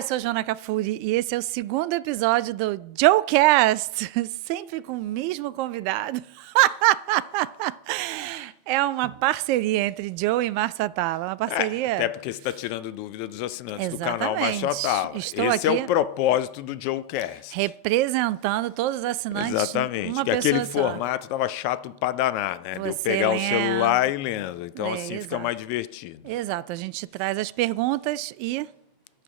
eu sou Joana Cafuri e esse é o segundo episódio do JoeCast, sempre com o mesmo convidado. É uma parceria entre Joe e Márcio Atala, uma Até parceria... porque você está tirando dúvida dos assinantes do canal Márcio Exatamente. Atala. Estou Esse é o aqui propósito do JoeCast. representando todos os assinantes, Exatamente. uma Que aquele pessoa só. formato estava chato para danar, né? De eu Você pegar o celular lendo. e lendo. Então, assim, fica Exato. mais divertido. Exato, a gente traz as perguntas e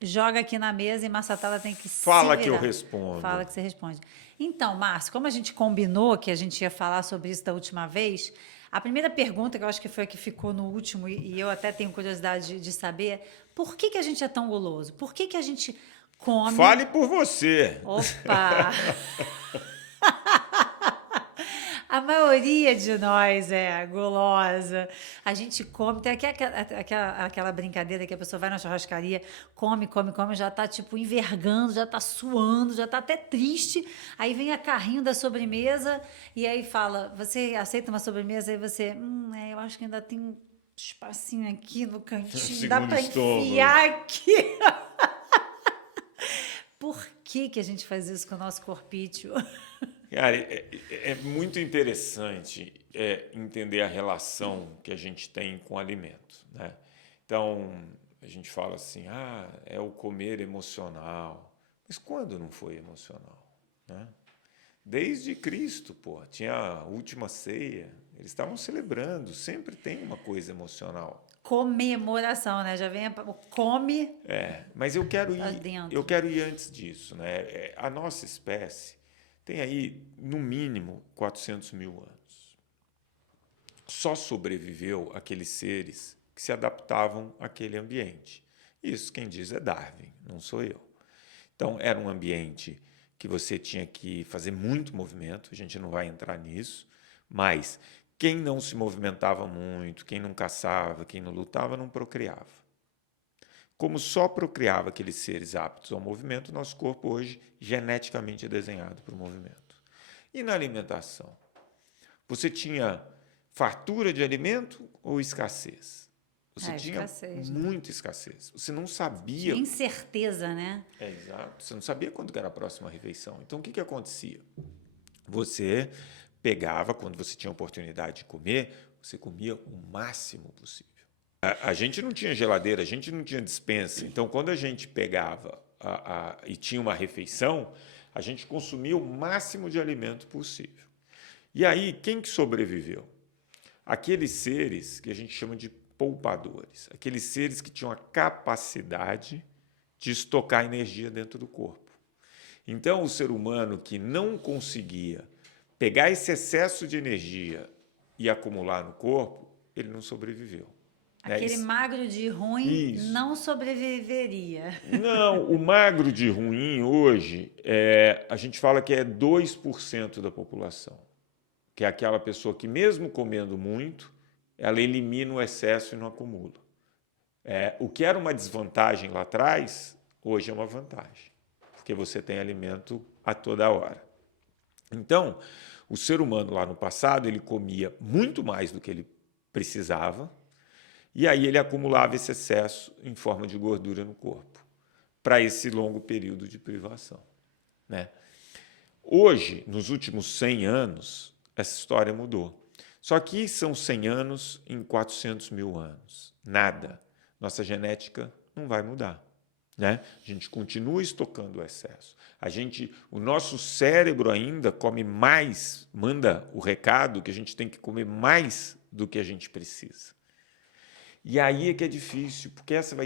joga aqui na mesa e Márcio Atala tem que se Fala que eu virar. respondo. Fala que você responde. Então, Márcio, como a gente combinou que a gente ia falar sobre isso da última vez, a primeira pergunta, que eu acho que foi a que ficou no último, e eu até tenho curiosidade de saber, é por que a gente é tão guloso? Por que a gente come... Fale por você. Opa! A maioria de nós é gulosa. A gente come. Tem aquela brincadeira que a pessoa vai na churrascaria, come, já tá tipo envergando, já tá suando, já tá até triste. Aí vem a carrinho da sobremesa e aí fala: Você aceita uma sobremesa? Aí você, eu acho que ainda tem um espacinho aqui no cantinho, dá Segundo para estômago. enfiar aqui. Por que a gente faz isso com o nosso corpício? Cara, é muito interessante entender a relação que a gente tem com o alimento, né? Então, a gente fala assim, é o comer emocional. Mas quando não foi emocional, né? Desde Cristo, pô, tinha a última ceia, eles estavam celebrando, sempre tem uma coisa emocional. Comemoração, né? Já vem o come Mas eu quero tá ir, dentro. eu quero ir antes disso, né? A nossa espécie tem aí, no mínimo, 400 mil anos. Só sobreviveu aqueles seres que se adaptavam àquele ambiente. Isso quem diz é Darwin, não sou eu. Então, era um ambiente que você tinha que fazer muito movimento, a gente não vai entrar nisso, mas quem não se movimentava muito, quem não caçava, quem não lutava, não procriava. Como só procriava aqueles seres aptos ao movimento, nosso corpo hoje geneticamente é desenhado para o movimento. E na alimentação? Você tinha fartura de alimento ou escassez? Você tinha escassez, né? muita escassez. Você não sabia... Tinha incerteza, né? Exato. Você não sabia quando era a próxima refeição. Então, o que acontecia? Você pegava, quando você tinha oportunidade de comer, você comia o máximo possível. A gente não tinha geladeira, a gente não tinha despensa. Então, quando a gente pegava e tinha uma refeição, a gente consumia o máximo de alimento possível. E aí, quem que sobreviveu? Aqueles seres que a gente chama de poupadores, aqueles seres que tinham a capacidade de estocar energia dentro do corpo. Então, o ser humano que não conseguia pegar esse excesso de energia e acumular no corpo, ele não sobreviveu. Aquele magro de ruim não sobreviveria. Não, o magro de ruim hoje, a gente fala que é 2% da população, que é aquela pessoa que mesmo comendo muito, ela elimina o excesso e não acumula. O que era uma desvantagem lá atrás, hoje é uma vantagem, porque você tem alimento a toda hora. Então, o ser humano lá no passado, ele comia muito mais do que ele precisava, e aí ele acumulava esse excesso em forma de gordura no corpo, para esse longo período de privação, né? Hoje, nos últimos 100 anos, essa história mudou. Só que são 100 anos em 400 mil anos. Nada. Nossa genética não vai mudar, né? A gente continua estocando o excesso. O nosso cérebro ainda come mais, manda o recado que a gente tem que comer mais do que a gente precisa. E aí é que é difícil, porque essa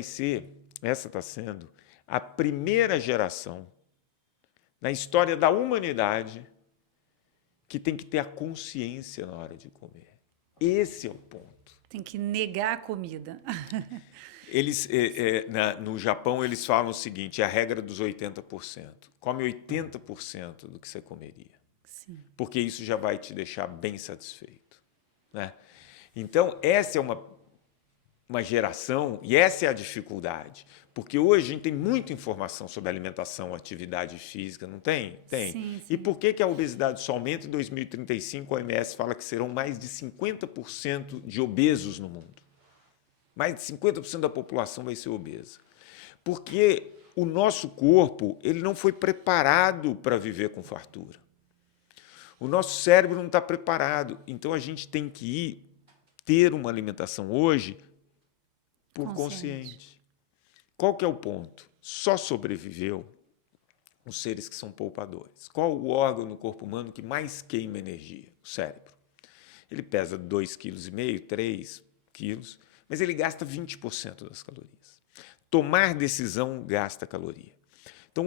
está sendo a primeira geração na história da humanidade que tem que ter a consciência na hora de comer. Esse é o ponto. Tem que negar a comida. No Japão, eles falam o seguinte, a regra dos 80%. Come 80% do que você comeria. Sim. Porque isso já vai te deixar bem satisfeito, né? Então, essa é uma geração, e essa é a dificuldade, porque hoje a gente tem muita informação sobre alimentação, atividade física, não tem? Tem. Sim. E por que a obesidade só aumenta? Em 2035, a OMS fala que serão mais de 50% de obesos no mundo. Mais de 50% da população vai ser obesa. Porque o nosso corpo ele não foi preparado para viver com fartura. O nosso cérebro não está preparado. Então, a gente tem que ter uma alimentação hoje por consciente. Qual que é o ponto? Só sobreviveu os seres que são poupadores. Qual o órgão no corpo humano que mais queima energia? O cérebro. Ele pesa 2,5 kg, 3 quilos, mas ele gasta 20% das calorias. Tomar decisão gasta caloria. Então,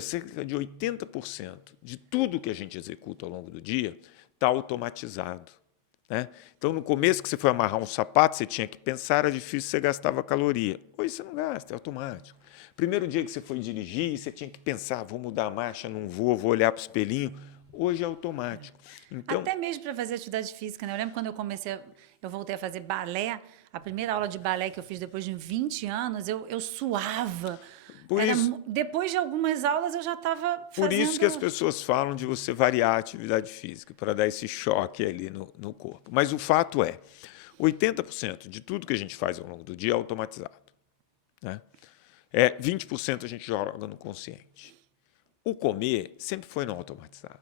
cerca de 80% de tudo que a gente executa ao longo do dia está automatizado. Né? Então, no começo que você foi amarrar um sapato, você tinha que pensar, era difícil, você gastava caloria. Hoje você não gasta, é automático. Primeiro dia que você foi dirigir, você tinha que pensar, vou mudar a marcha, não vou olhar para o espelhinho. Hoje é automático. Então, até mesmo para fazer atividade física, né? Eu lembro quando eu voltei a fazer balé, a primeira aula de balé que eu fiz depois de 20 anos, eu suava. Depois de algumas aulas eu já estava fazendo... Por isso que as pessoas falam de você variar a atividade física, para dar esse choque ali no corpo. Mas o fato é, 80% de tudo que a gente faz ao longo do dia é automatizado. Né? 20% a gente joga no consciente. O comer sempre foi no automatizado.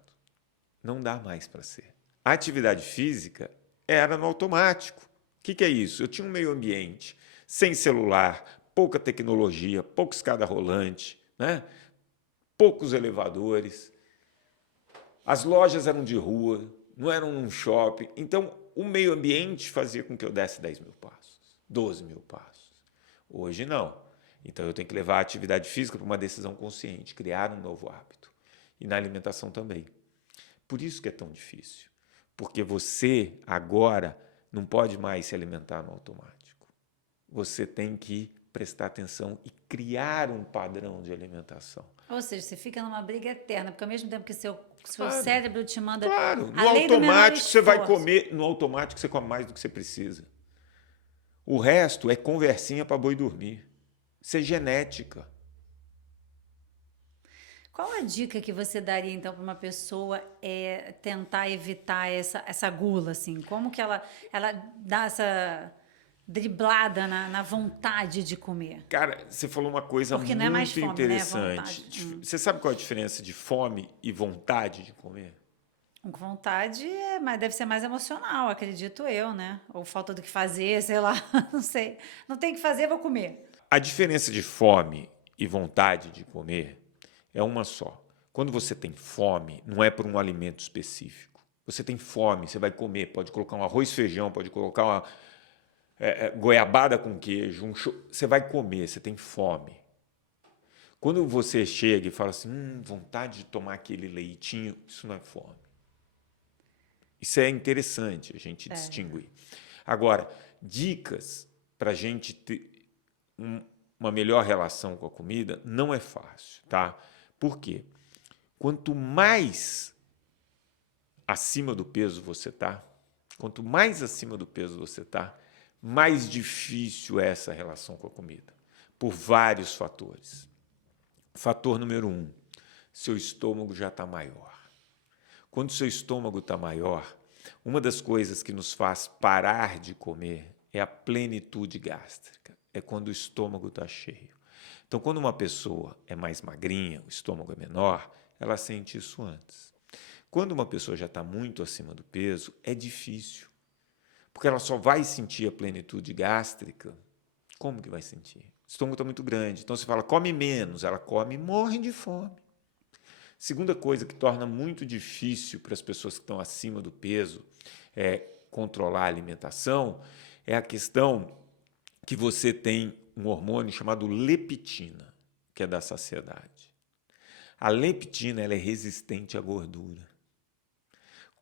Não dá mais para ser. A atividade física era no automático. O que é isso? Eu tinha um meio ambiente sem celular, pouca tecnologia, pouca escada rolante, né? Poucos elevadores. As lojas eram de rua, não eram num shopping. Então, o meio ambiente fazia com que eu desse 10 mil passos, 12 mil passos. Hoje, não. Então, eu tenho que levar a atividade física para uma decisão consciente, criar um novo hábito. E na alimentação também. Por isso que é tão difícil. Porque você, agora, não pode mais se alimentar no automático. Você tem que prestar atenção e criar um padrão de alimentação. Ou seja, você fica numa briga eterna, porque ao mesmo tempo que seu Claro. cérebro te manda... Claro, no a lei do menor automático você vai esforço. comer, no automático você come mais do que você precisa. O resto é conversinha para boi dormir. Isso é genética. Qual a dica que você daria, então, para uma pessoa tentar evitar essa gula, assim? Como que ela dá essa driblada na vontade de comer? Cara, você falou uma coisa Porque não é mais muito fome, interessante. né? É vontade. Você sabe qual é a diferença de fome e vontade de comer? Com vontade, mas deve ser mais emocional, acredito eu, né? Ou falta do que fazer, sei lá, não sei. Não tem o que fazer, vou comer. A diferença de fome e vontade de comer é uma só. Quando você tem fome, não é por um alimento específico. Você tem fome, você vai comer, pode colocar um arroz e feijão, pode colocar uma goiabada com queijo, você vai comer, você tem fome. Quando você chega e fala assim, vontade de tomar aquele leitinho, isso não é fome. Isso é interessante a gente distinguir. Agora, dicas para a gente ter uma melhor relação com a comida não é fácil, tá? Por quê? Quanto mais acima do peso você tá, quanto mais acima do peso você tá, mais difícil é essa relação com a comida, por vários fatores. Fator número 1, seu estômago já está maior. Quando seu estômago está maior, uma das coisas que nos faz parar de comer é a plenitude gástrica, é quando o estômago está cheio. Então, quando uma pessoa é mais magrinha, o estômago é menor, ela sente isso antes. Quando uma pessoa já está muito acima do peso, é difícil, porque ela só vai sentir a plenitude gástrica. Como que vai sentir? O estômago está muito grande. Então, você fala, come menos. Ela come e morre de fome. Segunda coisa que torna muito difícil para as pessoas que estão acima do peso controlar a alimentação é a questão que você tem um hormônio chamado leptina, que é da saciedade. A leptina ela é resistente à gordura.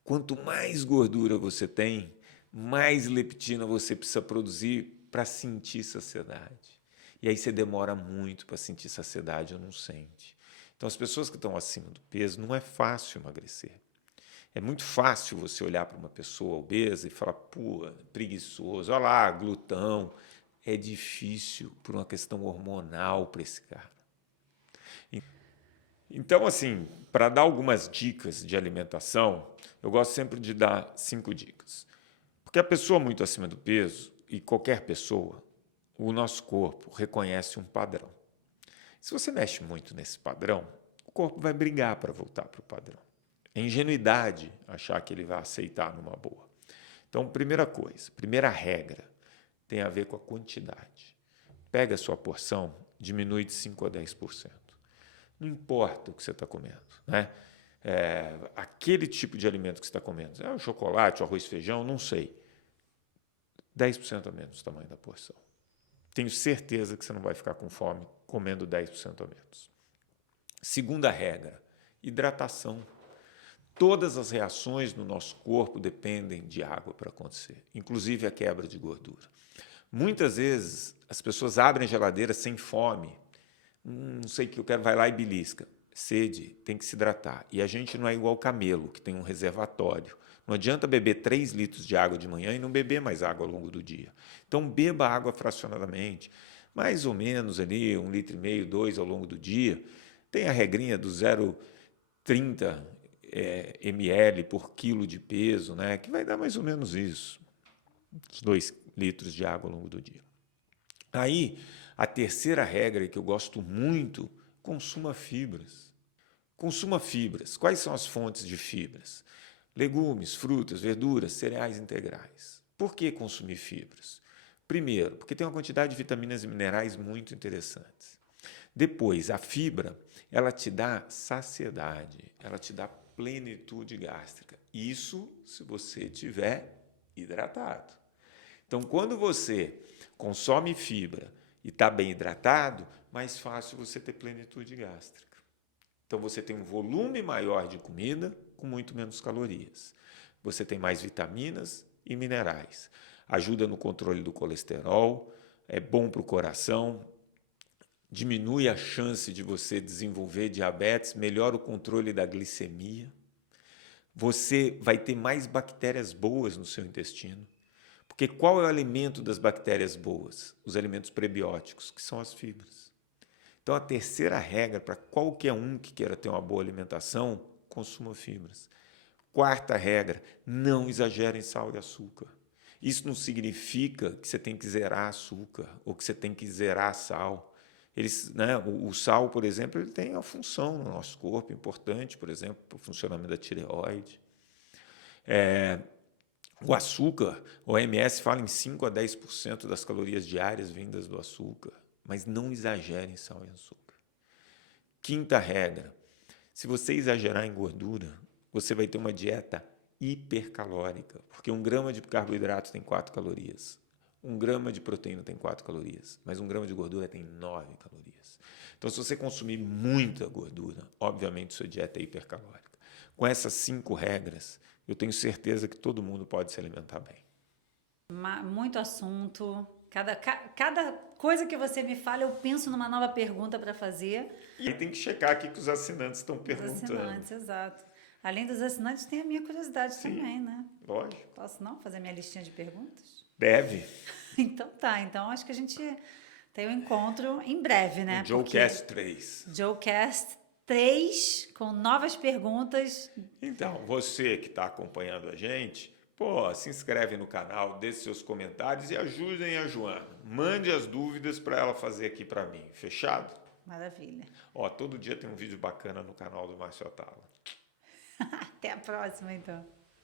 Quanto mais gordura você tem, mais leptina você precisa produzir para sentir saciedade. E aí você demora muito para sentir saciedade ou não sente. Então, as pessoas que estão acima do peso, não é fácil emagrecer. É muito fácil você olhar para uma pessoa obesa e falar, pô, preguiçoso, olha lá, glutão. É difícil por uma questão hormonal para esse cara. Então, assim, para dar algumas dicas de alimentação, eu gosto sempre de dar 5 dicas. Porque a pessoa muito acima do peso, e qualquer pessoa, o nosso corpo reconhece um padrão. Se você mexe muito nesse padrão, o corpo vai brigar para voltar para o padrão. É ingenuidade achar que ele vai aceitar numa boa. Então, primeira coisa, primeira regra, tem a ver com a quantidade. Pega a sua porção, diminui de 5% a 10%. Não importa o que você está comendo, né? Aquele tipo de alimento que você está comendo, o chocolate, o arroz e feijão, não sei. 10% a menos o tamanho da porção. Tenho certeza que você não vai ficar com fome comendo 10% a menos. Segunda regra, hidratação. Todas as reações no nosso corpo dependem de água para acontecer, inclusive a quebra de gordura. Muitas vezes as pessoas abrem a geladeira sem fome, não sei o que eu quero, vai lá e belisca. Sede, tem que se hidratar. E a gente não é igual o camelo, que tem um reservatório. Não adianta beber 3 litros de água de manhã e não beber mais água ao longo do dia. Então, beba água fracionadamente, mais ou menos ali 1,5 litro, 2 ao longo do dia. Tem a regrinha do 0,30 ml por quilo de peso, né, que vai dar mais ou menos isso, uns 2 litros de água ao longo do dia. Aí, a terceira regra que eu gosto muito, consuma fibras. Consuma fibras. Quais são as fontes de fibras? Legumes, frutas, verduras, cereais integrais. Por que consumir fibras? Primeiro, porque tem uma quantidade de vitaminas e minerais muito interessantes. Depois, a fibra, ela te dá saciedade, ela te dá plenitude gástrica. Isso se você estiver hidratado. Então, quando você consome fibra e está bem hidratado, mais fácil você ter plenitude gástrica. Então, você tem um volume maior de comida com muito menos calorias. Você tem mais vitaminas e minerais. Ajuda no controle do colesterol, é bom para o coração, diminui a chance de você desenvolver diabetes, melhora o controle da glicemia. Você vai ter mais bactérias boas no seu intestino. Porque qual é o alimento das bactérias boas? Os alimentos prebióticos, que são as fibras. Então, a terceira regra para qualquer um que queira ter uma boa alimentação, consuma fibras. Quarta regra, não exagere em sal e açúcar. Isso não significa que você tem que zerar açúcar ou que você tem que zerar sal. O sal, por exemplo, ele tem uma função no nosso corpo importante, por exemplo, para o funcionamento da tireoide. O açúcar, o OMS fala em 5 a 10% das calorias diárias vindas do açúcar, mas não exagere em sal e açúcar. Quinta regra, se você exagerar em gordura, você vai ter uma dieta hipercalórica, porque 1 grama de carboidrato tem 4 calorias, 1 grama de proteína tem 4 calorias, mas 1 grama de gordura tem 9 calorias. Então, se você consumir muita gordura, obviamente sua dieta é hipercalórica. Com essas 5 regras, eu tenho certeza que todo mundo pode se alimentar bem. Muito assunto. Cada coisa que você me fala, eu penso numa nova pergunta para fazer. E tem que checar aqui que os assinantes estão perguntando. Os assinantes, exato. Além dos assinantes, tem a minha curiosidade também, né? Lógico. Posso não fazer minha listinha de perguntas? Deve. Então tá. Então acho que a gente tem um encontro em breve, né? O Joecast 3. Joecast 3, com novas perguntas. Então, você que está acompanhando a gente, se inscreve no canal, deixe seus comentários e ajudem a Joana. Mande as dúvidas para ela fazer aqui para mim. Fechado? Maravilha. Todo dia tem um vídeo bacana no canal do Márcio Atala. Até a próxima, então.